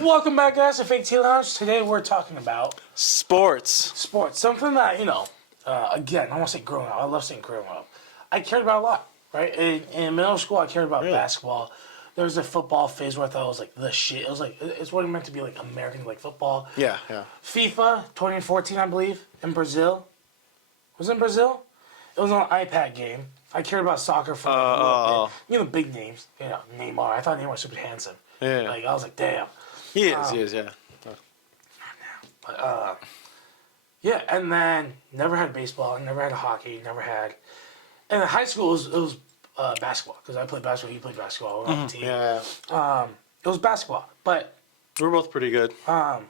Welcome back, guys, to Fake Tea Lounge. Today we're talking about Sports. sports. Something that, again, I want to say growing up. I love saying growing up. I cared about a lot, right? In middle school, I cared about basketball. There was a football phase where I thought it was like the shit. It was like, it's what it meant to be like American like football. Yeah. FIFA 2014, I believe, in Brazil. Was it in Brazil? It was an iPad game. I cared about soccer for like, a little bit. Big names. Neymar. I thought Neymar was super handsome. Yeah. Like, I was like, damn. He is, yeah. But, yeah, and then never had baseball, never had hockey, never had. And in high school, it was basketball because I played basketball. You played basketball. We were on the team. Yeah. It was basketball, but We're both pretty good. I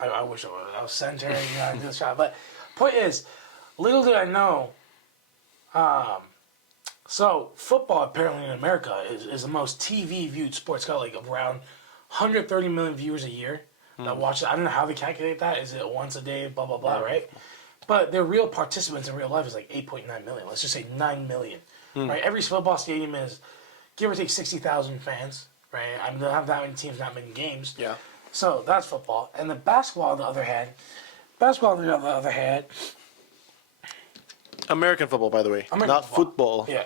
wish I was center. I did the shot. But point is, little did I know. So football apparently in America is the most TV viewed sport. It's got like around 130 million viewers a year that watch it. I don't know how they calculate that. Is it once a day? Blah blah blah. Right? But their real participants in real life is like 8.9 million. Let's just say 9 million. Right? Every football stadium is give or take 60,000 fans. Right? I mean, they don't have that many teams, not many games. Yeah. So that's football. And the basketball on the other hand, American football, by the way. Not football. Yeah.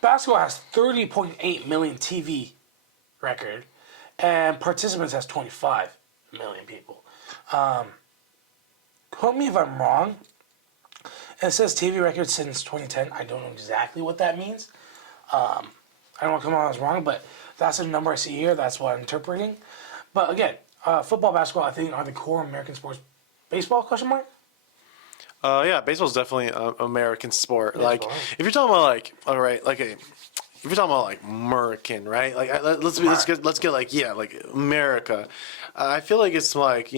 Basketball has 30.8 million TV record, and participants has 25 million people. Quote me if I'm wrong. And it says TV record since 2010. I don't know exactly what that means. I don't want to come on as wrong, but that's the number I see here. That's what I'm interpreting. But again, football, basketball, I think are the core American sports. Baseball? Question mark. Yeah, baseball's definitely an American sport. Baseball, like, right. if you're talking about like, all right, like if you're talking about like American, right? Like, let's get like America. I feel like it's like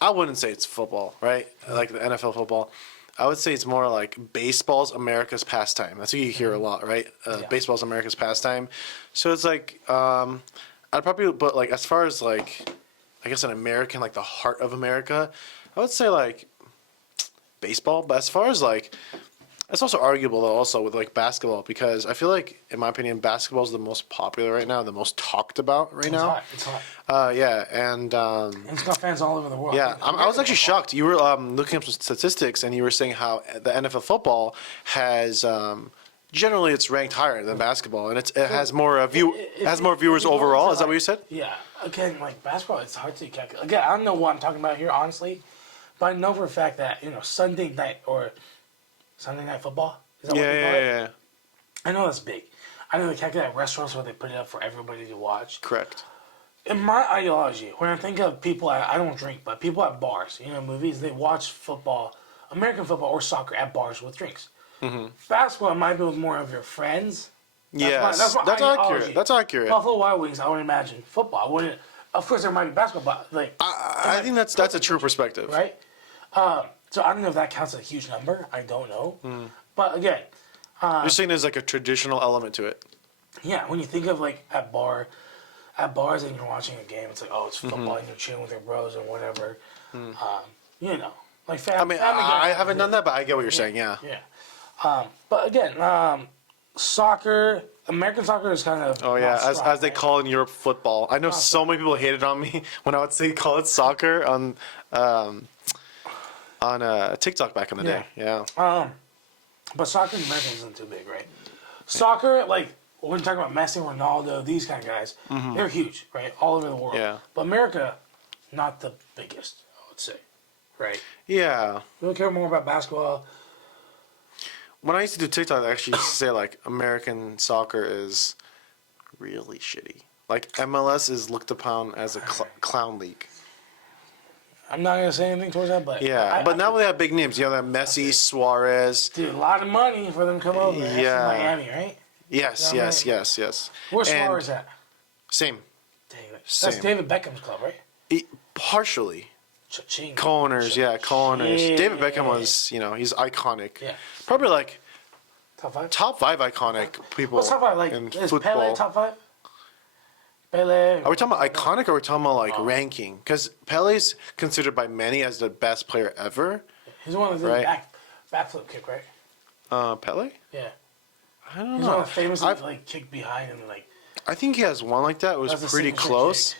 I wouldn't say it's football, right? Like the NFL football. I would say it's more like baseball's America's pastime. That's what you hear a lot, right? Baseball's America's pastime. So it's like I'd probably, but like as far as like, I guess an American, like the heart of America, I would say like baseball. But as far as like, it's also arguable though also with like basketball because I feel like in my opinion basketball is the most popular right now, the most talked about right now. It's hot. Yeah, and It's got fans all over the world. yeah, I was actually shocked. You were looking up some statistics and you were saying how the NFL football has generally it's ranked higher than basketball and it has more has more viewers overall. Is that what you said? Yeah. Again, like basketball, it's hard to calculate. Again, I don't know what I'm talking about here, honestly, but I know for a fact that Sunday night football. Is that what they call it? Yeah. I know that's big. I know they calculate at restaurants where they put it up for everybody to watch. Correct. In my ideology, when I think of people, I don't drink, but people at bars, movies, they watch football, American football or soccer at bars with drinks. Mm-hmm. Basketball might be with more of your friends. That's accurate. That's accurate. Buffalo Wild Wings, I would imagine. Football, I wouldn't. Of course, there might be basketball, but like I think that's a true perspective. right? So I don't know if that counts as a huge number. I don't know. But again, You're saying there's like a traditional element to it. yeah, when you think of like at bars and you're watching a game, it's like, oh, it's football and you're chilling with your bros and whatever. Like family. I mean, I haven't done that, but I get what you're saying. Yeah. Yeah. But again, soccer, American soccer is kind of. Oh yeah, not strong, as they right? call in Europe football. I know so many people hated on me when I would say call it soccer on TikTok back in the day. Yeah. But soccer in America isn't too big, right? Soccer, like when we're talking about Messi, Ronaldo, these kind of guys, they're huge, right? All over the world. Yeah. But America, not the biggest, I would say, right? Yeah. We don't care more about basketball. When I used to do TikTok, I actually used to say like American soccer is really shitty. Like MLS is looked upon as a clown league. I'm not gonna say anything towards that, but Yeah, but now they have big names. You know, Messi, Suarez. dude, a lot of money for them to come over. That's Yeah. Miami, right? Yes. Where's And Suarez at? Same. David. That's Same. David Beckham's club, right? Partially. Cha-ching. Corners, yeah, corners. Shit. David Beckham was, he's iconic. Yeah. Probably like Top five. top 5 iconic people What's top five? Like, in is football. Pele top five? Pele. Are we talking about iconic or are we talking about like ranking? Because Pele's considered by many as the best player ever. He's the one that did Right. the backflip kick, right? Pele? Yeah. I don't He's one know. of the famous I've- like kick behind and like. I think he has one like that. It was That's a pretty single shit close.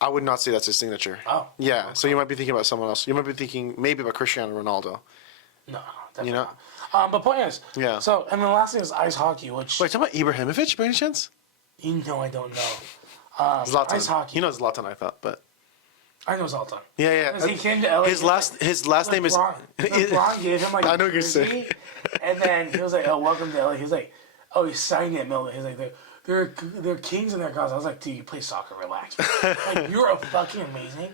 I would not say that's his signature. Oh. Yeah, Okay. so you might be thinking about someone else. You might be thinking maybe about Cristiano Ronaldo. No, definitely You know? not. But point is, Yeah. So, and the last thing is ice hockey, which Wait, talk about Ibrahimovic by any chance? I don't know. Zlatan. Ice hockey. You know Zlatan, I thought, but I know Zlatan. yeah. Because he came to LA. His last name is. LeBron gave him like I a know what you're jersey, saying. and then he was like, "Oh, welcome to LA." He was like, "Oh, he signed it, Miller." He's like, "They're kings in their gods." I was like, "Dude, you play soccer, relax. Bro. Like, you're a fucking amazing,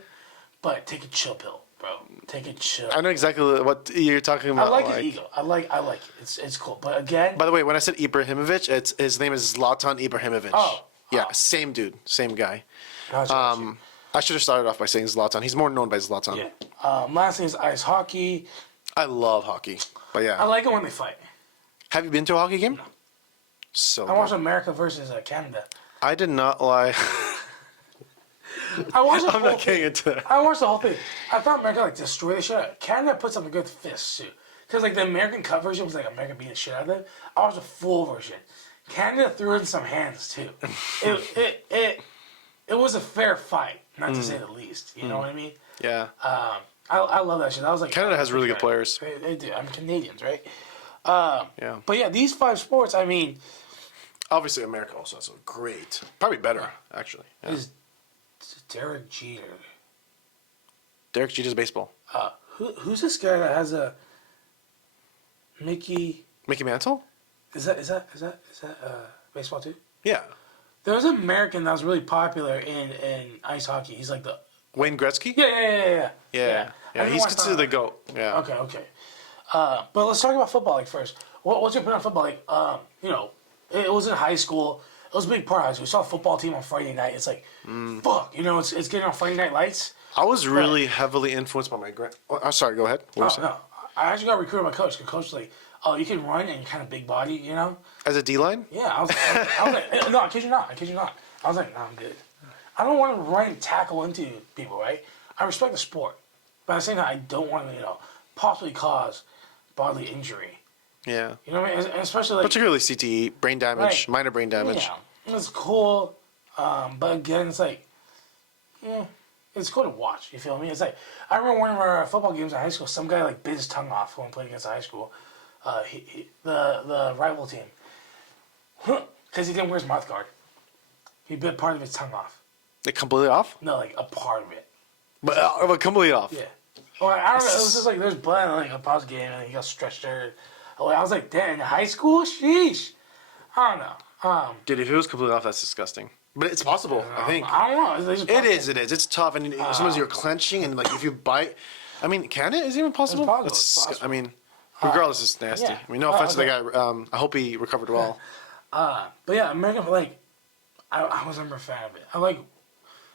but take a chill pill, bro. Take a chill." I know exactly what you're talking I about. like his ego. I like it. It's cool. But again, By the way, when I said Ibrahimovic, his name is Zlatan Ibrahimovic. Oh. Yeah, Oh. same dude, same guy. gotcha. I should have started off by saying Zlatan. He's more known by Zlatan. Yeah. Last thing is ice hockey. I love hockey, but I yeah. like it when they fight. Have you been to a hockey game? So I watched good. America versus Canada. I did not lie. I watched the I'm whole not getting into that. I watched the whole thing. I thought America like destroyed the shit out of it. Canada puts up a good fist too. Because like the American Cup version was like America beat the shit out of them. I watched the full version. Canada threw in some hands too. It was a fair fight, not to say the least. You know what I mean? Yeah. I love that shit. I was like, Canada has really good players. They do. I'm Canadians, right? Yeah. But yeah, these 5 sports. I mean, Obviously, America also has a great, probably better, actually. Yeah. is Derek Jeter. Derek Jeter's baseball. Who's this guy that has a Mickey? Mickey Mantle? Is that baseball too? Yeah. There was an American that was really popular in ice hockey. He's like the Wayne Gretzky? yeah. Yeah. I He's watched considered the that. GOAT. Yeah. Okay. But let's talk about football like first. What's your opinion on football? Like, it was in high school. It was a big part of high school. We saw a football team on Friday night. It's like, fuck, it's getting on Friday Night Lights. I was really heavily influenced by my I'm sorry, go ahead. What were you saying? No, I actually got recruited by coach. The coach was like, oh, you can run and you're kind of big body, you know? As a D-line? Yeah, I was like, no, I kid you not. I was like, no, I'm good. I don't want to run and tackle into people, right? I respect the sport, but at the same time, I don't want to, possibly cause bodily injury. Yeah. You know what I mean? And especially like, Particularly CTE, brain damage, Right. minor brain damage. yeah, it's cool, but again, it's like, it's cool to watch. You feel me? It's like I remember one of our football games in high school. Some guy like bit his tongue off when playing against the high school, the rival team, because he didn't wear his mouth guard. He bit part of his tongue off. Like completely off? No, like a part of it. But completely off. Yeah. Well, I don't know. It was just like there's blood and like a pause game and he got stretched there. I was like, damn, in high school? Sheesh. I don't know. Dude, if it was completely off, that's disgusting. But it's possible, I think. I don't know. They just It is. It's tough. And sometimes you're clenching and like if you bite. I mean, can it? Is it even possible? possible, That's- it's possible. I mean, regardless, it's nasty. yeah. I mean, no offense to the guy. I hope he recovered well. But yeah, American, like, I was never a fan of it. I like,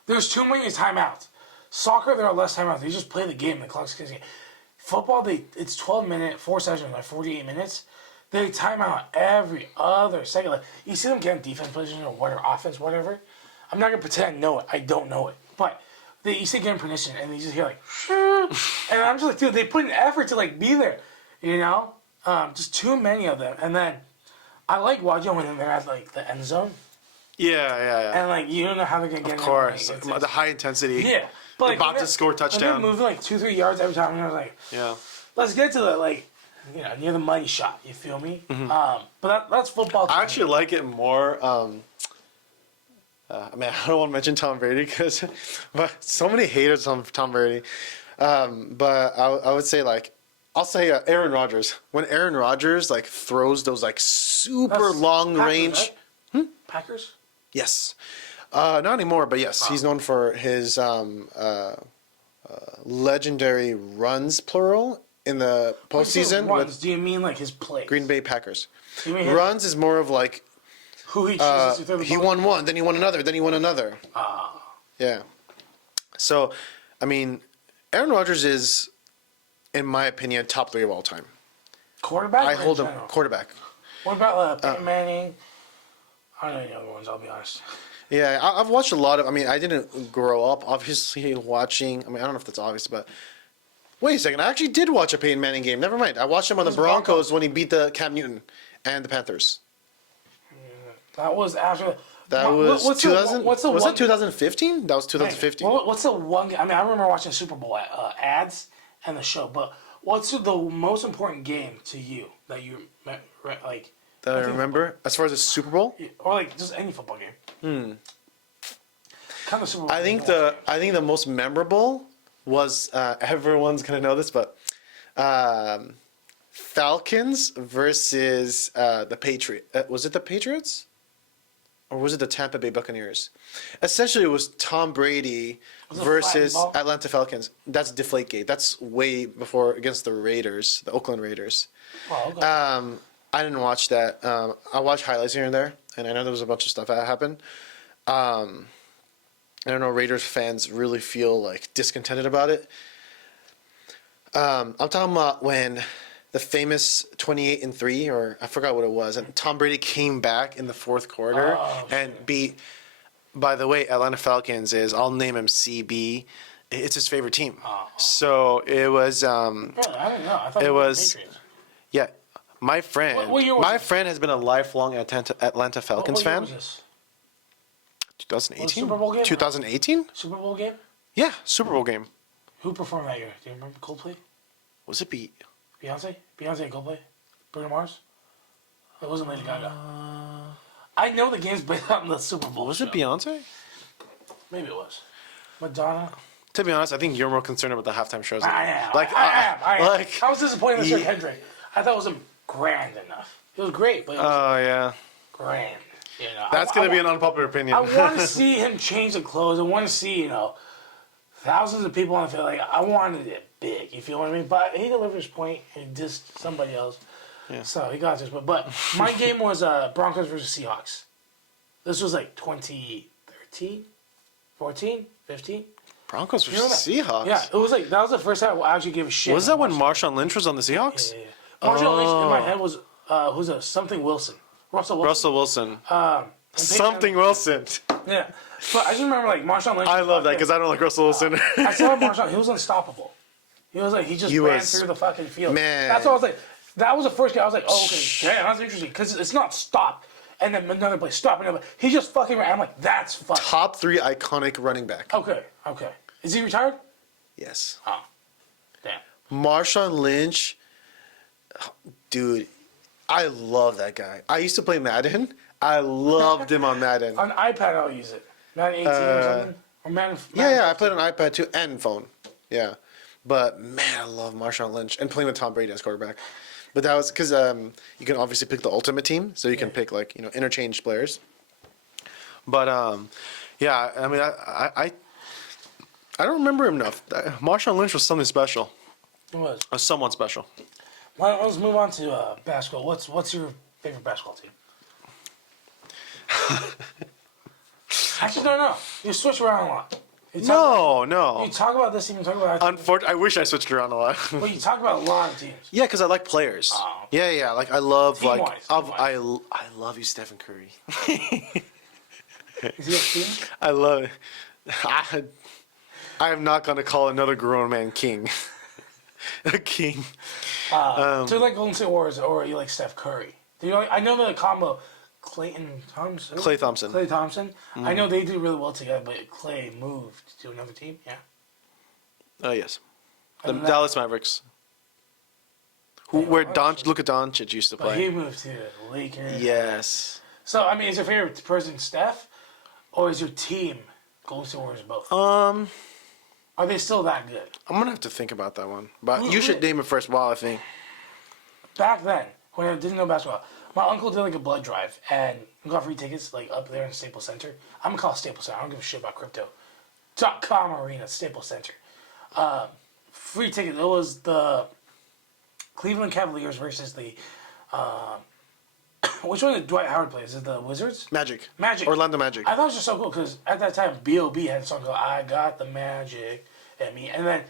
there's too many timeouts. Soccer, there are less timeouts. They just play the game. The clock's kicking. Football, it's 12-minute, 4 sessions, like 48 minutes. They time out every other second. Like, you see them getting defense position or whatever, offense, whatever. I'm not gonna pretend I know it. I don't know it. But you see getting position, and you just hear like, and I'm just like, dude, they put an effort to like be there, Just too many of them. And then I like watching when they're at like the end zone, Yeah. and like you don't know how they're gonna get. Of course. It's The high intensity. yeah, but They're like, about when to they're- score a when they're touchdown. moving like 2-3 yards every time, and I was like, Yeah. let's get to the like, near the money shot. You feel me? But that's football. to I me. actually like it more. I mean, I don't want to mention Tom Brady because, but so many haters on Tom Brady. But I would say like, I'll say Aaron Rodgers. When Aaron Rodgers like throws those like super That's long Packers, range. right? Packers. Yes. Not anymore, but yes, he's known for his legendary runs, plural, in the postseason Runs, with do you mean like his plays? Green Bay Packers. You mean his- Runs is more of like who he chooses to throw the he ball? won one, then he won another, then he won another. Yeah. So, I mean, Aaron Rodgers is, in my opinion, top 3 of all time. Quarterback. I or in hold him general? quarterback. What about Peyton Manning? I don't know any other ones. I'll be honest. Yeah, I've watched a lot of. I mean, I didn't grow up obviously watching. I mean, I don't know if that's obvious, but wait a second. I actually did watch a Peyton Manning game. Never mind. I watched him on the was Broncos Broncos. when he beat the Cam Newton and the Panthers. That was after. That What- was what's the- 2000. what's the was one- that 2015? That was 2015. What's the one? I mean, I remember watching Super Bowl ads and the show, but what's the most important game to you that you like? That I remember as far as the Super Bowl. Or like just any football game. Kind of Super Bowl. I think the most memorable was everyone's gonna know this, but Falcons versus the Patriot. Was it the Patriots? Or was it the Tampa Bay Buccaneers? Essentially, it was Tom Brady Was it versus flag ball? Atlanta Falcons. That's Deflategate. That's way before against the Raiders, the Oakland Raiders. Oh, okay. I didn't watch that. I watched highlights here and there, and I know there was a bunch of stuff that happened. I don't know. Raiders fans really feel like discontented about it. I'm talking about when the famous 28-3, or I forgot what it was, and Tom Brady came back in the fourth quarter and beat. By the way, Atlanta Falcons is, I'll name him CB. It's his favorite team. So it was. Really? I didn't know. I thought it it was was- the Patriots. Yeah, my friend. What year was my it? friend has been a lifelong Atlanta Falcons What year fan. was this? 2018. Super Bowl game? 2018. Super Bowl game? Yeah, Super Bowl game. Who performed that year? Do you remember Coldplay? Was it beat? Beyonce? Beyonce and Coldplay? Bruno Mars? It wasn't Lady Gaga. I know the game's based on the Super Bowl. Was show. it Beyonce? Maybe it was. Madonna? To be honest, I think you're more concerned about the halftime shows. Than I me. am. Like, I am. like, I was disappointed in Sir Yeah. Kendrick. I thought it wasn't grand enough. It was great, but it was oh yeah, grand. You know, that's gonna be an unpopular opinion. I want to see him change the clothes. I want to see, thousands of people on the field. Like, I wanted it big. You feel what I mean? But he delivered his point and dissed somebody else. Yeah. So he got this. But my game was Broncos versus Seahawks. This was like 2013, 14, 15. Broncos You know versus that? Seahawks. Yeah, it was like that was the first time I actually gave a shit. Was that when Marshawn Lynch was on the Seahawks? Yeah. Marshall Lynch in my head was who's a something Wilson. Russell Wilson. Russell Wilson. And Peyton- Something Wilson. Yeah. But I just remember like Marshawn Lynch. I love that because I don't like Russell Wilson. I saw Marshawn. He was unstoppable. He was like he just He ran was- through the fucking field. Man. That's what I was like. That was the first game. I was like, oh, okay, damn, that's interesting because it's not stop and then another play stop another. He just fucking ran. I'm like, that's fucking Top 3 iconic running back. okay. Is he retired? Yes. Oh, damn. Marshawn Lynch, dude, I love that guy. I used to play Madden. I loved him on Madden. On iPad, I'll use it. Madden 18 or something. Or Madden. Yeah, I played on iPad too and phone. Yeah, but man, I love Marshawn Lynch and playing with Tom Brady as quarterback. But that was because you can obviously pick the ultimate team, so you can pick like interchange players. But yeah, I mean, I don't remember him enough. Marshawn Lynch was something special. It was. Someone special. Well, let's move on to basketball. What's your favorite basketball team? Actually, no. You switch around a lot. You No. talk about this team. You talk about that team. Unfortunately, I wish I switched around a lot. But you talk about a lot of teams. Yeah, because I like players. Oh. Yeah. Like I love Team-wise, I love you, Stephen Curry. Is he a team? I love it. I am not gonna call another grown man king. A king. Do you like Golden State Warriors or you like Steph Curry? Do you like, I know the combo Clayton Thompson. Klay Thompson. Klay Thompson. I know they do really well together, but Clay moved to another team. Yeah. Oh yes, the And that- Dallas Mavericks. Where Luka Doncic used to But play. he moved to the Lakers. Yes. So I mean, is your favorite person Steph, or is your team Golden State Warriors both? Are they still that good? I'm gonna have to think about that one, but you should name it first while I think. Back then, when I didn't know basketball, my uncle did like a blood drive and got free tickets like up there in Staples Center. I'm gonna call it Staples Center. I don't give a shit about crypto.com arena, Staples Center. Free ticket. It was the Cleveland Cavaliers versus the which one did Dwight Howard play? Is it the Wizards? Magic. I Orlando Magic. thought it was just so cool because at that time B.O.B. had a song called "I Got the Magic" at me, and then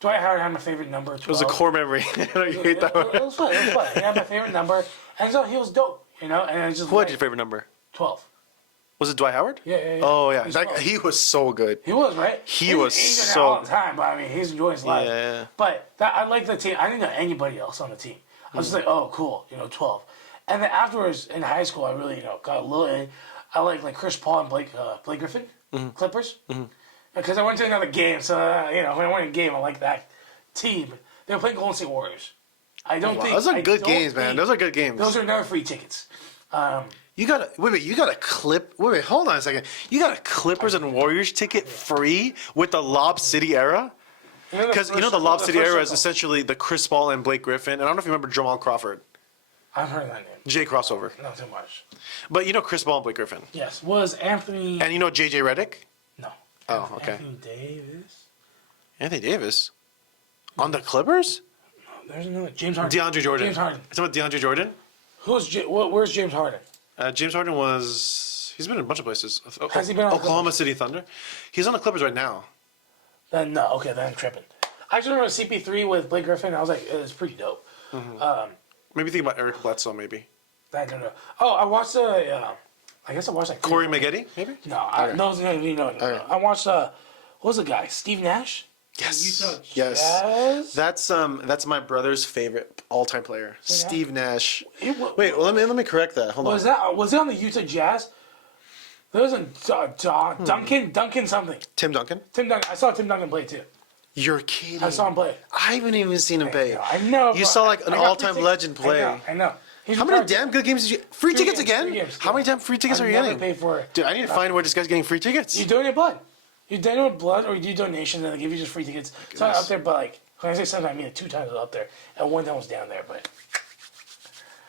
Dwight Howard had my favorite number 12. It was a core memory. You hate that one. It was fun. He had my favorite number, and so he was dope, and it's just Who had your favorite number? 12. Was it Dwight Howard? Yeah. Oh yeah, He's that, 12. he was so good. He was right. He was aging out so- all the time, but I mean, he's enjoying his life. Yeah. But I like the team. I didn't know anybody else on the team. I was just like, oh, cool, 12. And then afterwards in high school, I really got a little. I like Chris Paul and Blake Griffin, Clippers, because I went to another game. So when I went to a game, I like that team. They were playing Golden State Warriors. I don't think those are good don't games, man. think- Those are good games. Those are never free tickets. You got a wait. You got a clip. Wait. Hold on a second. You got a Clippers and Warriors ticket free with the Lob City era. Because the Lob City era is essentially the Chris Paul and Blake Griffin. And I don't know if you remember Jamal Crawford, I've heard that name. Jay crossover. Not too much. But Chris Paul and Blake Griffin. Yes, was Anthony? And JJ Redick. No. Oh, okay. Anthony Davis. Anthony Davis on the Clippers. There's another James Harden. DeAndre Jordan. James Harden. It's about DeAndre Jordan. Where's James Harden? James Harden he's been in a bunch of places. Has he been on the Oklahoma City Thunder? He's on the Clippers right now. Then no, okay, then I'm tripping. I just remember CP3 with Blake Griffin. I was like, it was pretty dope. Maybe think about Eric Bledsoe, maybe. I don't know. Oh, I watched I guess I watched like Corey Maggette, maybe? No, no. I watched what was the guy? Steve Nash. Yes. Utah Yes. Jazz? That's my brother's favorite all-time player, Steve Nash. It Wait, well, let me correct that. Hold on. Was it on the Utah Jazz? There was a Duncan something. Tim Duncan? Tim Duncan. I saw Tim Duncan play too. You're kidding. I saw him play. I haven't even seen him play. I know. You but saw like an I got all-time free legend tickets. play. I know. He's How many retired. damn good games did you? Free tickets games, again? 3 games, How many damn free tickets I've are you never getting? paid for it. Dude, I need to find where this guy's getting free tickets. You donate blood. You donate blood, or you do donations, and they give you just free tickets. It's not up there, but like when I say sometimes, I mean 2 times it was up there, and 1 time was down there. But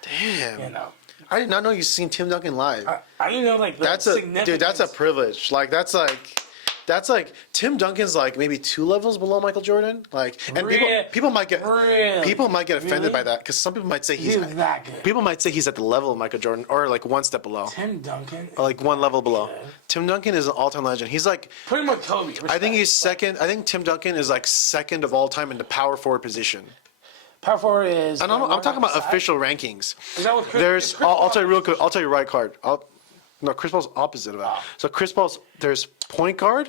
Damn. you know, I did not know you've seen Tim Duncan live. I didn't know like the That's a significance. dude. That's a privilege. That's like Tim Duncan's like maybe 2 levels below Michael Jordan. Like, and people might get offended Really? by that because some people might say He's that good. people might say he's at the level of Michael Jordan or like 1 step below, Tim Duncan. or like 1 level below. Tim Duncan is an all-time legend. He's like, Put him with Kobe. I think he's second. I think Tim Duncan is like second of all time in the power forward position. Power forward is. And I'm talking about official rankings. Is that what Chris? There's, is Chris I'll tell you Paul- real quick. I'll tell you right card. No, Chris Paul's opposite of that. Oh. So Chris Paul's there's point guard.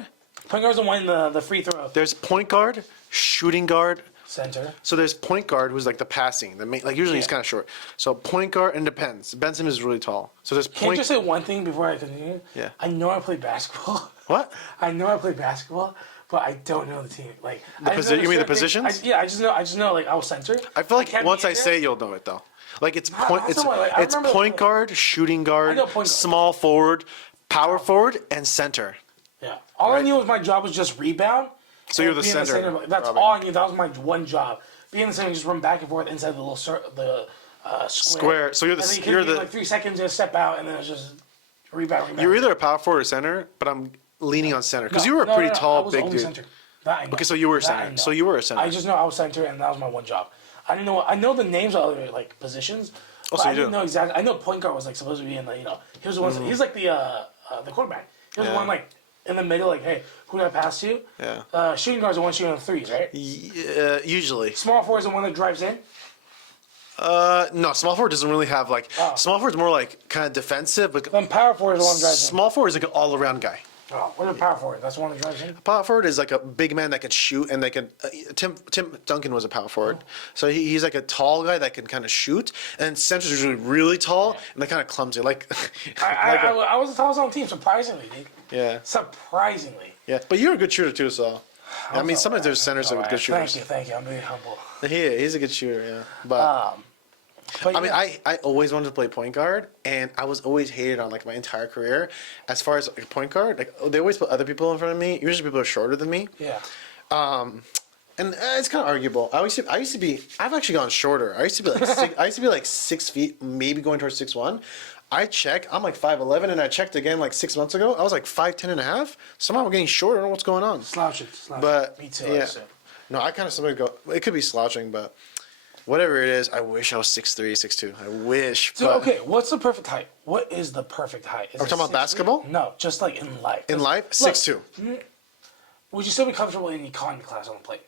Point guard's the one the free throw. There's point guard, shooting guard. Center. So there's point guard who's like the passing. Like usually he's Yeah. kind of short. So point guard and depends. Ben Simmons is really tall. So there's Can I point. just say one thing before I continue? Yeah. I know I play basketball. What? I know I play basketball, but I don't know the team. Like You mean the positions? I just know like I was center. I feel like can't once be I in there. say it, you'll know it though. Like it's point. not It's so much, like, I it's remember point the- guard, shooting guard, know point guard. small forward, power forward, and center. Yeah. All I knew was my job was just rebound. So and you're the being center, That's probably. all I knew. That was my one job. Being the center, just run back and forth inside the little square. Square. So you're the- And then you you're give the- like 3 seconds to step out, and then it's just rebound. You're either a power forward or center, but I'm leaning on center because No, you were a no, pretty no, I tall, was big only dude. Center. That I know. Okay, so you were a That I center. know. So you were a center. I just know I was center, and that was my one job. I didn't know. I know the names of other like positions, but so I you didn't do. know exactly. I know point guard was like supposed to be in the he was the one. He's like the quarterback. He was the Yeah. one like in the middle, like, hey, who did I pass to? Yeah. Shooting guard's the one shooting the threes, right? Usually. Small forward's the one that drives in. No, small forward doesn't really have like. Oh. Small forward's more like kind of defensive, but Then power forward is the one that drives small forward is like an all-around guy. in. Oh, what's a power forward? That's the one that drives in. Power forward is like a big man that can shoot and they can. Tim Duncan was a power forward, so he's like a tall guy that can kind of shoot. And center's usually really tall and they're kind of clumsy. Like, I was the tallest on the team, surprisingly, dude. yeah, Surprisingly. yeah. But you're a good shooter too, so. I mean, sometimes there's centers that are good shooters. Thank you. I'm being humble. He's a good shooter, yeah. But But I mean, yeah. I always wanted to play point guard, and I was always hated on like my entire career. As far as like, point guard, like they always put other people in front of me. Usually, people are shorter than me, Yeah. and it's kind of arguable. I used to be. I've actually gone shorter. I used to be like I used to be like 6 feet, maybe going towards 6'1". I check. I'm like 5'11", and I checked again like 6 months ago. I was like 5'10" and a half. Somehow I'm getting shorter. I don't know what's going on. Slouching. But Me too. yeah, So. no, I kind of somebody go. It could be slouching, but whatever it is, I wish I was 6'3", 6'2". I wish. So, but okay, what's the perfect height? What is the perfect height? Is Are we it talking about 6'3"? basketball? No, just like in life. in life, Look, 6'2". Would you still be comfortable in economy class on the plane?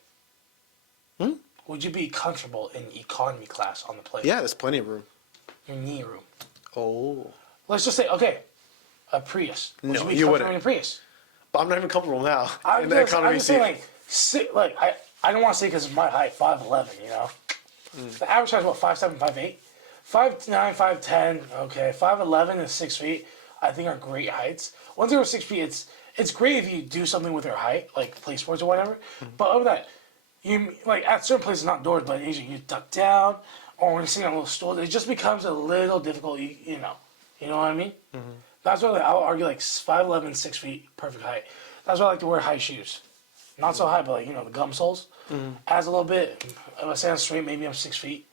Would you be comfortable in economy class on the plane? Yeah, there's plenty of room. Your knee room. Oh. Let's just say, okay, a Prius. Would No, you be you comfortable wouldn't. in a Prius? But I'm not even comfortable now I'm in the just economy saying, seat. I don't want to say because it's my height, 5'11", you know? The average height is what, 5'7", 5'8"? 5'9", 5'10", okay. 5'11" and 6 feet, I think are great heights. Once they were 6 feet, it's great if you do something with your height, like play sports or whatever. But other than that, you like at certain places, not doors, but in Asia, you duck down or when you're sitting on a little stool, it just becomes a little difficult. You know what I mean? That's why I would argue like 5'11", 6 feet, perfect height. That's why I like to wear high shoes. Not so high, but like the gum soles adds a little bit. If I stand straight, maybe I'm 6 feet.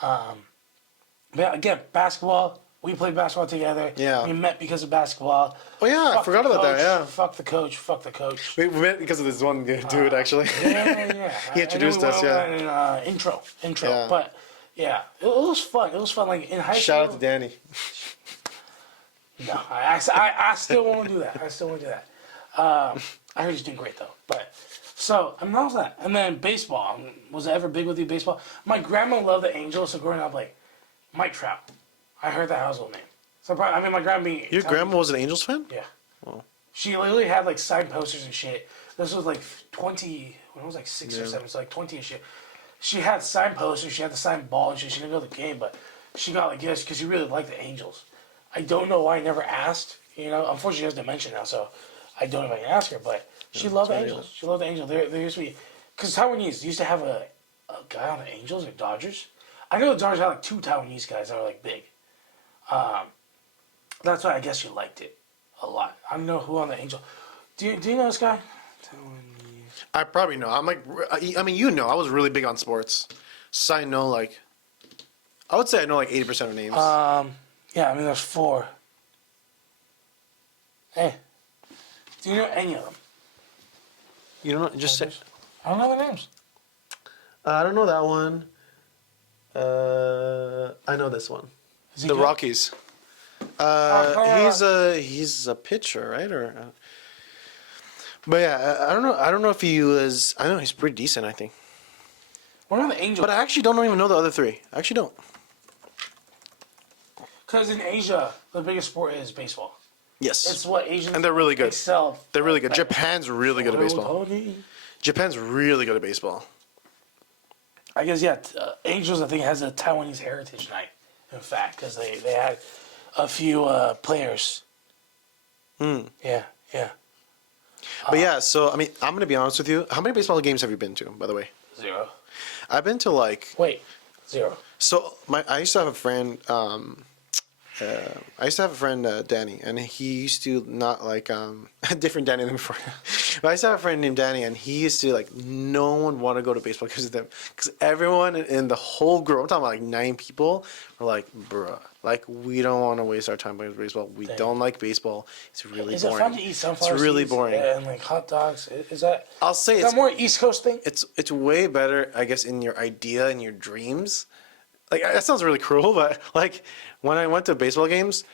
But again, basketball. We played basketball together. Yeah. We met because of basketball. Oh yeah, I Fuck forgot the about that. coach, Yeah. Fuck the coach. Fuck the coach. We met because of this one dude, actually. Yeah. He introduced And us, then we yeah. went in, intro. Yeah. But yeah, it was fun. It was fun. Like in high school. Shout out to Danny. No, I still want to do that. I still want to do that. I heard he's doing great though. But so that was that. And then baseball. Was it ever big with you? Baseball. My grandma loved the Angels. So growing up, like Mike Trout. I heard that household name. So my grandma. Your grandma was an Angels fan? Yeah. She literally had like signed posters and shit. This was like 20, when I was like 6 or 7, so like 20 and shit. She had signed posters, she had the signed ball and shit. She didn't go to the game, but she got like gifts because she really liked the Angels. I don't know why I never asked. Unfortunately she has dementia now, so I don't know if I can ask her, but she loved the Angels. She loved the Angels. There used to be, because Taiwanese used to have a guy on the Angels or Dodgers. I know the Dodgers had like 2 Taiwanese guys that were like big. That's why I guess you liked it a lot. I don't know who on the Angel. Do you know this guy? I probably know. I'm like, I mean, I was really big on sports. So I know, like, I would say I know like 80% of names. Yeah, there's 4. Hey, do you know any of them? You don't know? Just say. I don't know the names. I don't know that one. I know this one. Is he The good? Rockies. He's a pitcher, right? But yeah, I don't know. I don't know if he was. I know he's pretty decent. I think. What are the Angels? But I actually don't even know the other 3. I actually don't. Because in Asia, the biggest sport is baseball. Yes. It's what Asians And they're really good. excel. They're really good. Japan's really good at baseball. Totally. Japan's really good at baseball. I guess, yeah, Angels, I think, has a Taiwanese heritage night, in fact, because they had a few players. Yeah. But yeah, so I mean, I'm gonna be honest with you. How many baseball games have you been to, by the way? 0. I've been to like. Wait, 0. So I used to have a friend. Danny, and he used to not like a different Danny than before. But I used to have a friend named Danny, and he used to like no one want to go to baseball because of them. Because everyone in the whole group, I'm talking about like 9 people, were like, bruh, like we don't want to waste our time playing baseball. We don't like baseball. It's really Is boring. it fun to eat sunflower It's really seeds boring. and like hot dogs? Is that? I'll say Is it's that more East Coast thing? it's way better, I guess, in your idea and your dreams. Like that sounds really cruel, but like when I went to baseball games,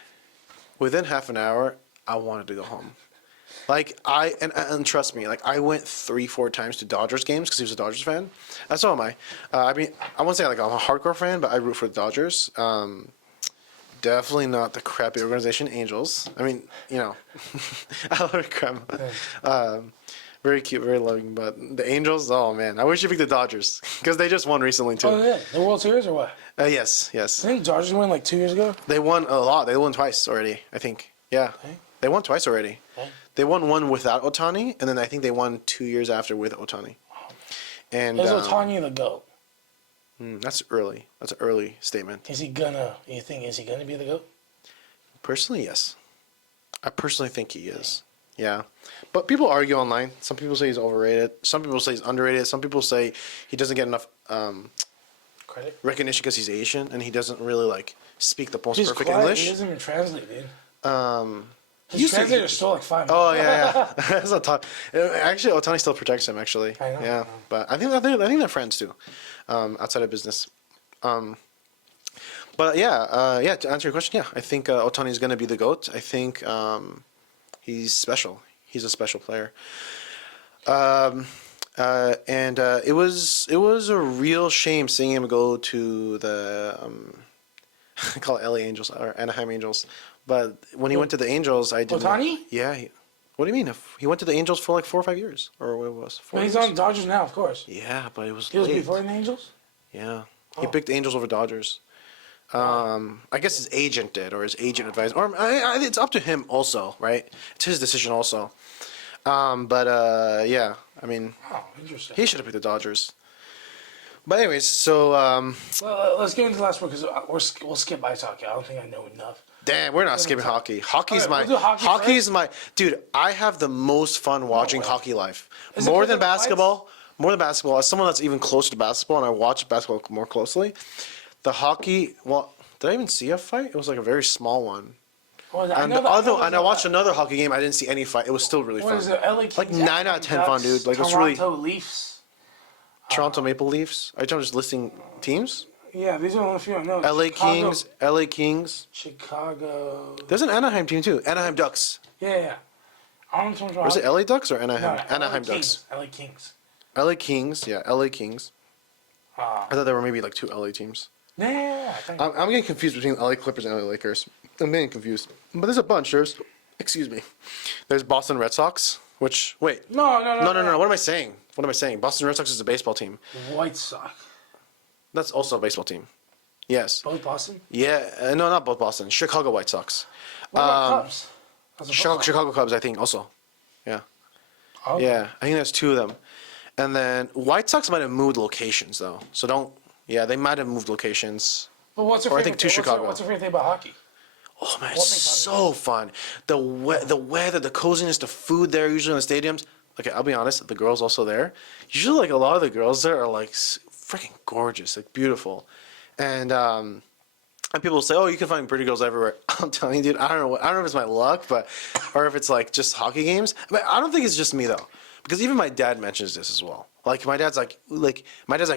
within half an hour, I wanted to go home. Like and trust me, like I went 3-4 times to Dodgers games because he was a Dodgers fan. That's so am I. I mean, I won't say like I'm a hardcore fan, but I root for the Dodgers. Definitely not the crappy organization Angels. I mean, I love your grandma. Very cute, very loving. But the Angels, oh man, I wish you picked the Dodgers because they just won recently too. Oh yeah, the World Series or what? Yes. I think Dodgers won like 2 years ago. They won a lot. They won twice already, I think. Yeah. Okay. They won twice already. Okay. They won one without Ohtani, and then I think they won 2 years after with Ohtani. And Is Ohtani the GOAT? that's early. That's an early statement. Is he gonna be the GOAT? Personally, yes. I personally think he is. Yeah. But people argue online. Some people say he's overrated. Some people say he's underrated. Some people say he doesn't get enough Credit. recognition because he's Asian and he doesn't really like speak the most He's perfect quiet. English. He doesn't even translate, dude. His used to- translator's still like 5 Oh minutes. yeah. That's not top. Actually, Otani still protects him. Actually, I know. yeah. But I think they're friends too, outside of business. But yeah. To answer your question, yeah, I think Otani is going to be the GOAT. I think he's special. He's a special player. And it was a real shame seeing him go to the I call it LA Angels or Anaheim Angels. But when he went to the Angels, I didn't. Ohtani? Yeah. What do you mean? He went to the Angels for like 4 or 5 years, or what it was? 4 But he's years? on Dodgers now, of course. Yeah, but it was He was late. before the Angels? Yeah, he Oh. picked the Angels over Dodgers. I guess his agent did, or his agent advised, or it's up to him also, right? It's his decision also. Yeah, I mean, Oh, interesting. he should have picked the Dodgers. But anyways, so Well, let's get into the last one because we'll skip ice hockey. I don't think I know enough. damn, we're not skipping hockey. Hockey's Alright, my we'll do hockey hockey's first. my dude. I have the most fun watching way. hockey live. Is it More 'cause than of the lights? basketball. More than basketball. As someone that's even closer to basketball, and I watch basketball more closely, the hockey. Well, did I even see a fight? It was like a very small one. Well, And I watched another hockey game. I didn't see any fight. It was still really What fun. is it? LA Kings, Like 9 out of 10 fun, Ducks, dude. Like, it's really- Toronto Leafs. Toronto Maple Leafs. Are you just listing teams? Yeah, these are the only few I know. LA Chicago- Kings. LA Kings. Chicago. There's an Anaheim team too. Anaheim Ducks. Yeah. I don't know Was it LA Ducks or No, Anaheim? no, Anaheim LA Ducks. Kings. LA Kings. LA Kings. Yeah, LA Kings. Ah. I thought there were maybe like two LA teams. Yeah. I think. I'm getting confused between LA Clippers and LA Lakers. I'm getting confused. But there's a bunch. Excuse me. There's Boston Red Sox, which, wait. No. No. What am I saying? Boston Red Sox is a baseball team. White Sox. That's also a baseball team. Yes. Both Boston? Yeah. No, not both Boston. Chicago White Sox. What about Cubs? That's a football. Chicago Cubs, I think, also. Yeah. Oh, Yeah. I think there's two of them. And then White Sox might have moved locations, though. So don't. Yeah, they might have moved locations. But what's your Or I favorite think to thing? Chicago. What's your favorite thing about hockey? Oh man, What it's makes so fun. The weather, the coziness, the food there. Usually in the stadiums. Okay, I'll be honest. The girls also there. Usually, like a lot of the girls there are like freaking gorgeous, like beautiful, and people say, "Oh, you can find pretty girls everywhere." I'm telling you, dude. I don't know. I don't know if it's my luck, but or if it's like just hockey games. But I don't think it's just me though, because even my dad mentions this as well. Like my dad's like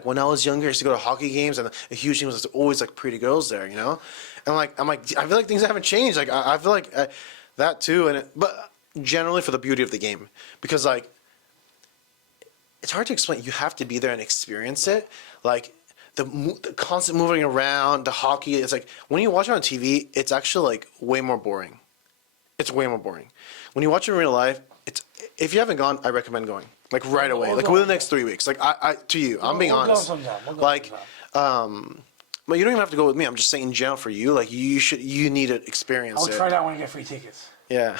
when I was younger, I used to go to hockey games, and a huge team was always like pretty girls there, you know. And I'm like, I feel like things haven't changed. Like I feel like that too, but generally for the beauty of the game, because like it's hard to explain. You have to be there and experience it. Like the constant moving around, the hockey. It's like when you watch it on TV, it's actually like way more boring. It's way more boring. When you watch it in real life, if you haven't gone, I recommend going. Like right away, We'll like go. within the next 3 weeks. Like I'm being We'll go honest. sometime. We'll go Like, sometime. but you don't even have to go with me. I'm just saying in general for you. Like you need to experience I'll it. try it out when I get free tickets. Yeah.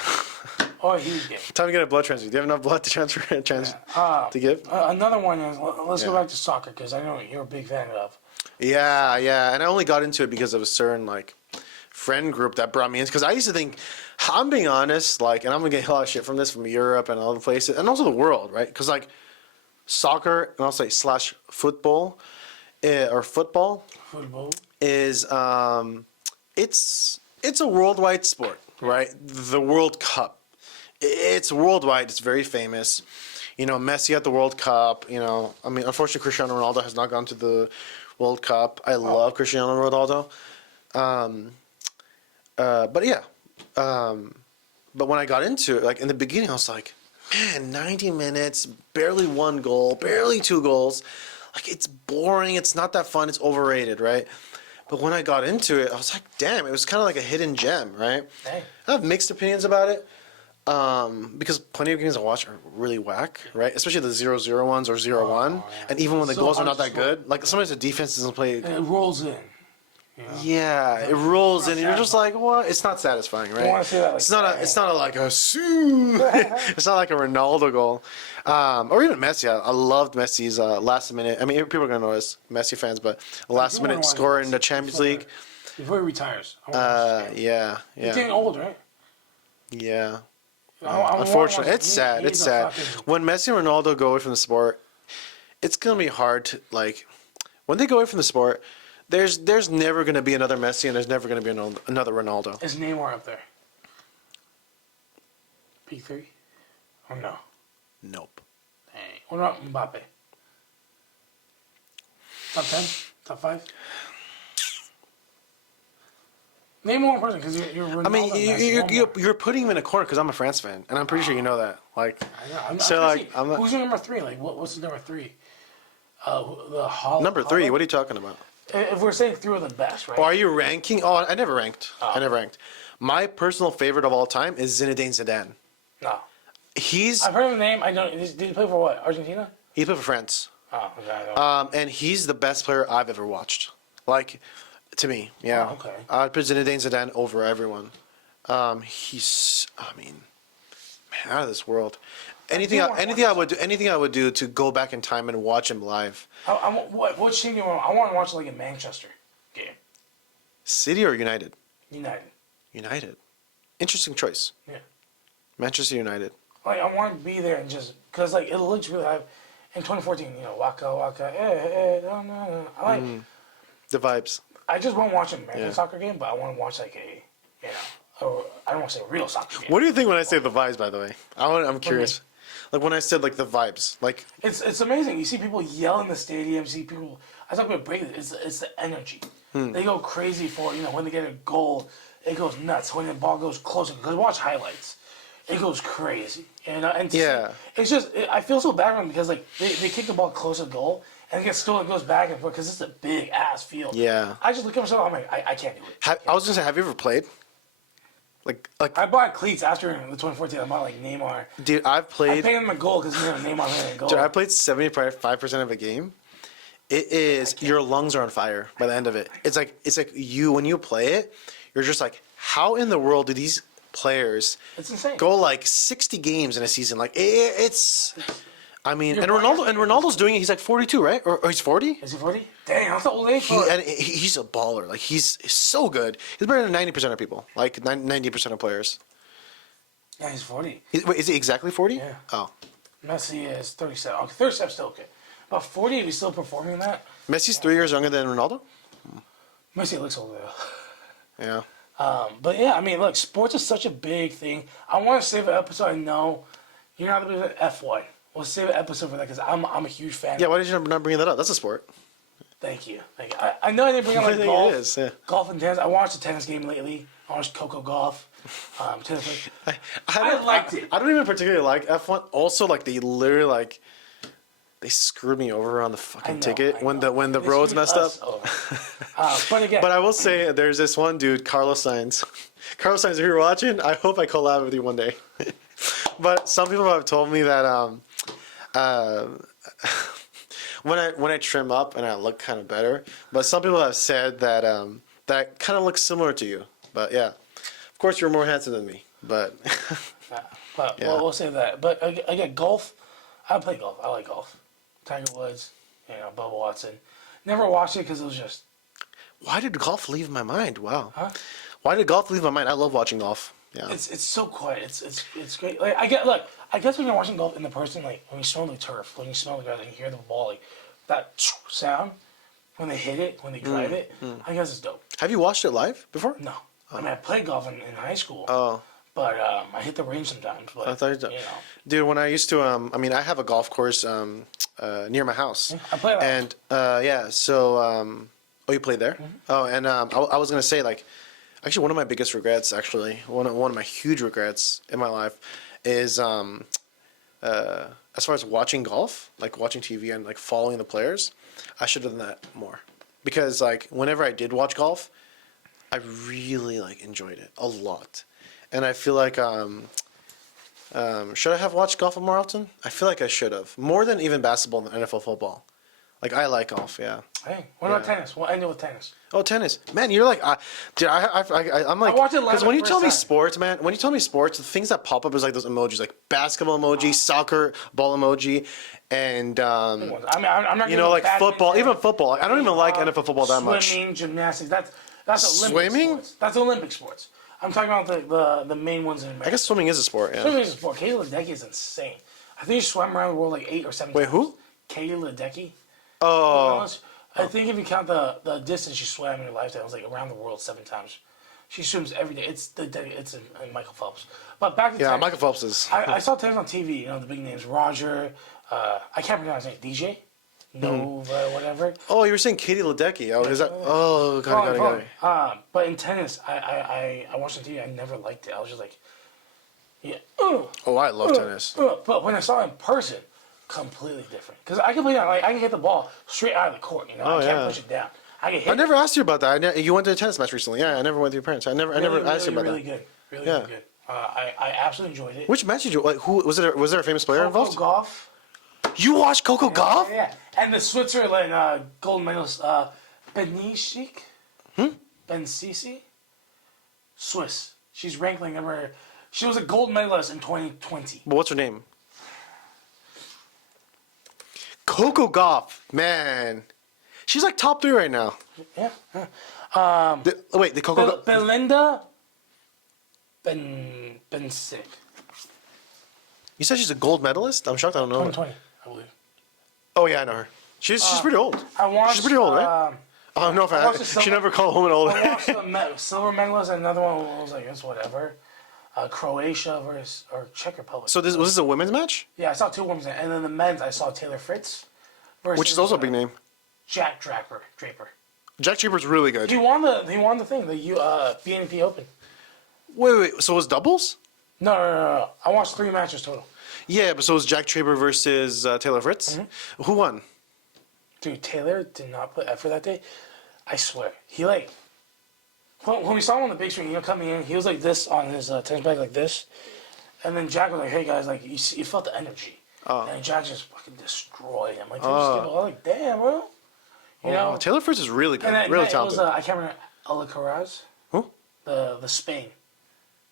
Oh, a huge game. Time to get a blood transfusion. Do you have enough blood to transfer to give? Another one is let's go Yeah. back to soccer because I know you're a big fan of. Yeah, and I only got into it because of a certain like friend group that brought me in. Because I used to think, I'm being honest, like, and I'm gonna get a lot of shit from this from Europe and other places, and also the world, right? Because like soccer, and I'll say slash football, or football Football. is it's a worldwide sport, right? The World Cup. It's worldwide. It's very famous. You know, Messi at the World Cup. You know, I mean, unfortunately, Cristiano Ronaldo has not gone to the World Cup. I love Cristiano Ronaldo. But yeah. But when I got into it, like in the beginning, I was like, man, 90 minutes, barely one goal, barely two goals. Like it's boring. It's not that fun. It's overrated, right? But when I got into it, I was like, damn, it was kind of like a hidden gem, right? Hey. I have mixed opinions about it. Because plenty of games I watch are really whack, right? Especially the 0-0 ones or 0-1. yeah. And even when the So goals are hard not to that score. good, like sometimes the defense doesn't play. And it rolls in. Yeah, it rolls in. And you're just like, what? It's not satisfying, right? wanna see that, like, it's not a. It's not a, like a. It's not like a Ronaldo goal, or even Messi. I loved Messi's last minute. I mean, people are gonna know this, Messi fans, but last do wanna minute watch score Messi in the Champions before- League. Before he retires. I wanna watch this game. Yeah, He's getting yeah, old, right? yeah. I wanna Unfortunately, watch it's him. sad. He's It's a sad. fucking- When Messi and Ronaldo go away from the sport, it's gonna be hard to like. When they go away from the sport, there's never gonna be another Messi, and there's never gonna be another Ronaldo. Is Neymar up there? P3? Or no? Nope. Dang. What about Mbappe? Top 10? Top 5? Name one person, because you're Ronaldo. I mean, Messi, you're putting him in a corner because I'm a France fan, and I'm pretty sure you know that. Like, I know. I'm so trying like, to see, I'm not, who's your number 3? Like, what's the number 3? The Hall. number 3. What are you talking about? If we're saying 3 of the best, right? Or are you ranking? Oh, I never ranked. I never ranked. My personal favorite of all time is Zinedine Zidane. No. He's I've heard of the name. I don't. Did he play for what? Argentina? he played for France. Oh, okay. And he's the best player I've ever watched. Like, To me, yeah. Oh, okay. I'd put Zinedine Zidane over everyone. He's, I mean, man, out of this world. Anything, do wanna anything I would do to go back in time and watch him live. What team do you want? I want to watch like a Manchester game. City or United? United. United. Interesting choice. Yeah. Manchester United. Like I want to be there and just because like it looks really. In 2014, Waka Waka, no, no. I like. The vibes. I just won't watch an American soccer game, but I want to watch like or I don't want to say a real soccer game. What do you think when I say the vibes? By the way, I'm curious. Like when I said like the vibes, like It's amazing. You see people yell in the stadium. You see people. I talk about break. It's the energy. They go crazy for when they get a goal. It goes nuts. When the ball goes closer, because watch highlights, it goes crazy. And Yeah. it's just I feel so bad for them because like they kick the ball close to goal and it gets stolen, goes back and forth because it's a big ass field. Yeah. I just look at myself. I'm like I can't do it. I was gonna say, have you ever played? Like I bought cleats after the 2014. I bought like Neymar. dude, I've I played. paid him a goal because Neymar had a goal. Dude, I played 75% of a game. It is your lungs are on fire by the end of it. It's like you when you play it, you're just like, how in the world do these players It's insane. go like 60 games in a season? Like it's. I mean, You're and Ronaldo's doing it. He's like 42, right? Or he's 40. Is he 40? Dang, that's the old age. He's a baller. Like he's so good. He's better than 90% of people. Like 90% of players. Yeah, he's 40. Wait, is he exactly 40? Yeah. Oh, Messi is 37. Okay, 37 still okay. About 40, if he's still performing that. Messi's 3 years younger than Ronaldo. Messi looks older though. Yeah. But yeah, I mean, look, sports is such a big thing. I want to save an episode. I know you're not the big F1. We'll save an episode for that because I'm a huge fan. Yeah. Why did you not bring that up? That's a sport. Thank you. I know I didn't bring up I like think golf. it is, yeah. Golf and tennis. I watched a tennis game lately. I watched Coco Golf. Tennis. I liked it. I don't even particularly like F1. Also, like they literally like they screwed me over on the fucking ticket when the They roads screwed messed up. us over. But again, But I will say there's this one dude, Carlos Sainz. Carlos Sainz, if you're watching, I hope I collab with you one day. But some people have told me that when I trim up and I look kind of better. But some people have said that that kind of looks similar to you. But yeah, of course you're more handsome than me. But but Yeah. we'll say that. But again, golf. I play golf. I like golf. Tiger Woods, Bubba Watson. Never watched it because it was just. why did golf leave my mind? Wow. Huh? Why did golf leave my mind? I love watching golf. Yeah. It's so quiet. It's great. Like I guess when you're watching golf in the person, like when you smell the turf, when you smell the grass, and you hear the ball, like that sound when they hit it, when they drive it. I guess it's dope. Have you watched it live before? No, I mean I played golf in high school. Oh. But I hit the range sometimes. But I thought dude, when I used to, I mean, I have a golf course near my house. I play a lot. And yeah, so oh, you played there? Oh, and I was gonna say like, actually, one of my biggest regrets, actually, one of my huge regrets in my life, is as far as watching golf, like watching TV and like following the players, I should have done that more, because like whenever I did watch golf, I really like enjoyed it a lot. And I feel like, should I have watched golf more often? I feel like I should have. More than even basketball and NFL football. Like, I like golf, yeah. Hey, what about Yeah. tennis? What I know with tennis. Oh, tennis. Man, you're like, dude, I'm like, watched it live because the when you first tell me time. sports, man, when you tell me sports, the things that pop up is like those emojis, like basketball emoji, soccer ball emoji, and, I mean, I'm not. you know, like badminton, football, even football. I don't even like NFL football that much. Swimming, gymnastics. That's Olympic Swimming? sports. That's Olympic sports. I'm talking about the main ones in America. I guess swimming is a sport, yeah. Swimming is a sport. Katie Ledecky is insane. I think she swam around the world like 8 or 7 Wait, times. who? Katie Ledecky. Oh, I think if you count the distance she swam in her lifetime, it was like around the world 7 times. She swims every day. It's in Michael Phelps. But back to yeah, tennis. Michael Phelps is. I saw tennis on TV. The big names: Roger. I can't pronounce his name. DJ. Nova, whatever. Oh, you were saying Katie Ledecky. Oh, is that? Oh, got it. But in tennis, I watched on TV. I never liked it. I was just like, yeah. Oh, I love tennis. But when I saw it in person, completely different. Because I can play I can hit the ball straight out of the court. I can't yeah. push it down. I can hit. I never asked you about that. You went to a tennis match recently. Yeah, I never went to your parents. I never asked you about really that. good. Really, Yeah. really good. I absolutely enjoyed it. Which match did you like? Who was it? Was there a famous player Coco involved? Golf. You watched Coco Golf? Yeah, and the Switzerland gold medalist Benishik. Ben Sisi, Swiss. She's ranked like number. She was a gold medalist in 2020. But what's her name? Coco Gauff, man. She's like top 3 right now. Yeah. The Coco Gauff. Belinda Bencic. You said she's a gold medalist? I'm shocked I don't know her. 2020, I believe. Oh, yeah, I know her. She's pretty old. I watched. She's pretty old, right? Oh, no, I watched the she silver- never called a woman old. I watched the silver medalist, and another one was like, it's whatever. Croatia versus or Czech Republic. So was this a women's match? Yeah, I saw 2 women's, and then the men's I saw Taylor Fritz, versus, Which is also a big name. Jack Draper. Jack Draper's really good. He won the thing, the BNP Open. Wait. So it was doubles? No. I watched 3 matches total. Yeah, but so it was Jack Draper versus Taylor Fritz? Mm-hmm. Who won? Dude, Taylor did not put effort that day. I swear. He like when we saw him on the big screen, coming in, he was like this on his tennis bag, like this. And then Jack was like, "Hey guys, like you felt the energy." And Jack just fucking destroyed him. Like, I was like, "Damn, bro." You know. Taylor Fritz is really good. And that Really night, talented. it was, I can't remember Alcaraz. Who? The Spain.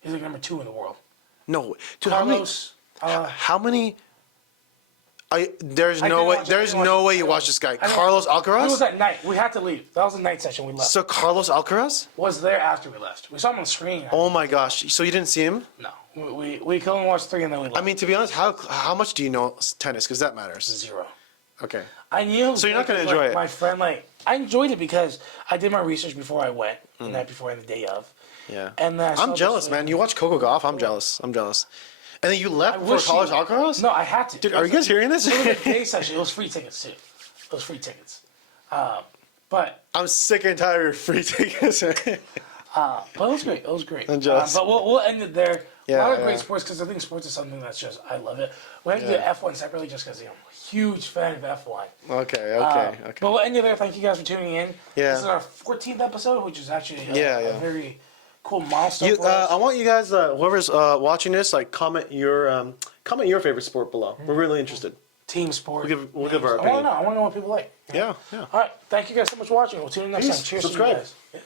He's like number 2 in the world. No. Dude, Carlos. how many there's I no didn't way watch it, there's I didn't no watch way it. you watch this guy. I know. Carlos It was Alcaraz? at night. We had to leave. That was the night session. We left. So Carlos Alcaraz? Was there after we left. We saw him on the screen. Oh my gosh. So you didn't see him? No. We could only watch 3 and then we left. I mean, to be honest, how much do you know tennis? Because that matters. 0. Okay. I knew. So you're not gonna like, enjoy it? My friend, I enjoyed it because I did my research before I went, the night before and the day of. Yeah. And then I saw I'm this jealous, thing. man. You watch Coco Gauff? I'm jealous. And then you left before wish Carlos you- Alcaraz? No, I had to. Dude, are you guys hearing this? It was a day session. It was free tickets too. It was free tickets. But I'm sick and tired of free tickets. it was great. It was great. I'm jealous. But we'll end it there. Yeah, a lot of yeah. great sports because I think sports is something that's just I love it. We have to do Yeah. F1 separately just because I'm a huge fan of F1. Okay. But we'll end it there. Thank you guys for tuning in. Yeah. This is our 14th episode, which is actually Yeah, a yeah. very cool milestone for us. I want you guys, whoever's watching this, comment your favorite sport below. We're really interested. Team sport. We'll give our I want to opinion. know. I want to know what people like. Yeah. All right. Thank you guys so much for watching. We'll tune in next Peace. time. Cheers Subscribe. to you guys. Yeah.